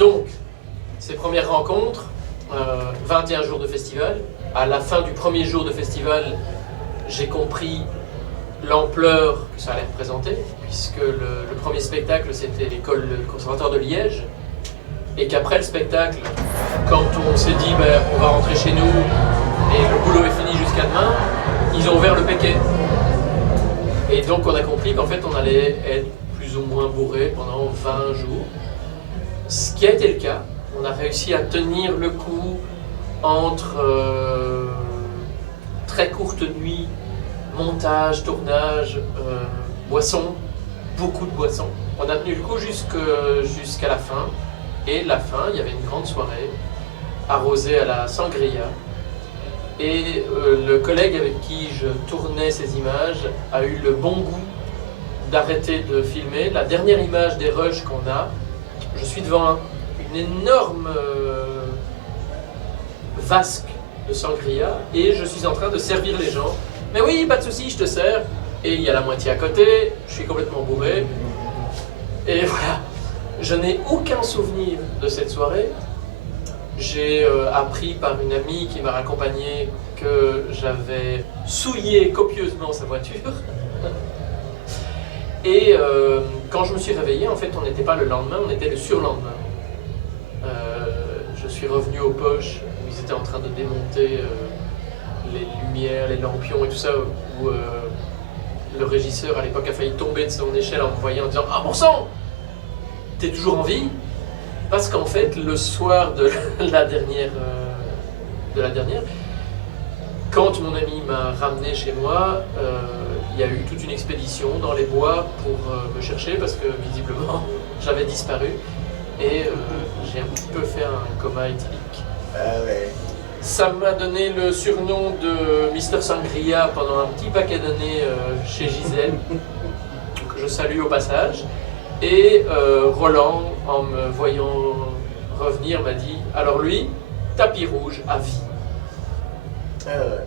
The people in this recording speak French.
Donc, ces premières rencontres, 21 jours de festival. À la fin du premier jour de festival, j'ai compris l'ampleur que ça allait représenter, puisque le premier spectacle, c'était l'école, le conservatoire de Liège, et qu'après le spectacle, quand on s'est dit ben, on va rentrer chez nous et le boulot est fini jusqu'à demain, ils ont ouvert le Péquet. Et donc on a compris qu'en fait on allait être plus ou moins bourré pendant 20 jours, ce qui a été le cas. On a réussi à tenir le coup entre très courte nuit, montage, tournage, boissons, beaucoup de boissons. On a tenu le coup jusqu'à la fin. Et la fin, il y avait une grande soirée arrosée à la sangria. Et le collègue avec qui je tournais ces images a eu le bon goût d'arrêter de filmer. La dernière image des rushs qu'on a, je suis devant une énorme vasque de sangria et je suis en train de servir les gens. Mais oui, pas de souci, je te sers. Et il y a la moitié à côté, je suis complètement bourré. Et voilà. Je n'ai aucun souvenir de cette soirée. J'ai appris par une amie qui m'a raccompagné que j'avais souillé copieusement sa voiture. Et quand je me suis réveillé, en fait, on n'était pas le lendemain, on était le surlendemain. Je suis revenu aux poches où ils étaient en train de démonter les lumières, les lampions et tout ça, où le régisseur à l'époque a failli tomber de son échelle en me voyant en disant « Ah, bon sang ! T'es toujours en vie ?» Parce qu'en fait, le soir de la dernière, quand mon ami m'a ramené chez moi, il y a eu toute une expédition dans les bois pour me chercher parce que visiblement j'avais disparu et j'ai un petit peu fait un coma éthylique. Ah ouais. Ça m'a donné le surnom de Mister Sangria pendant un petit paquet d'années chez Gisèle, que je salue au passage. Et Roland, en me voyant revenir, m'a dit « Alors lui, tapis rouge à vie ». Ah ouais.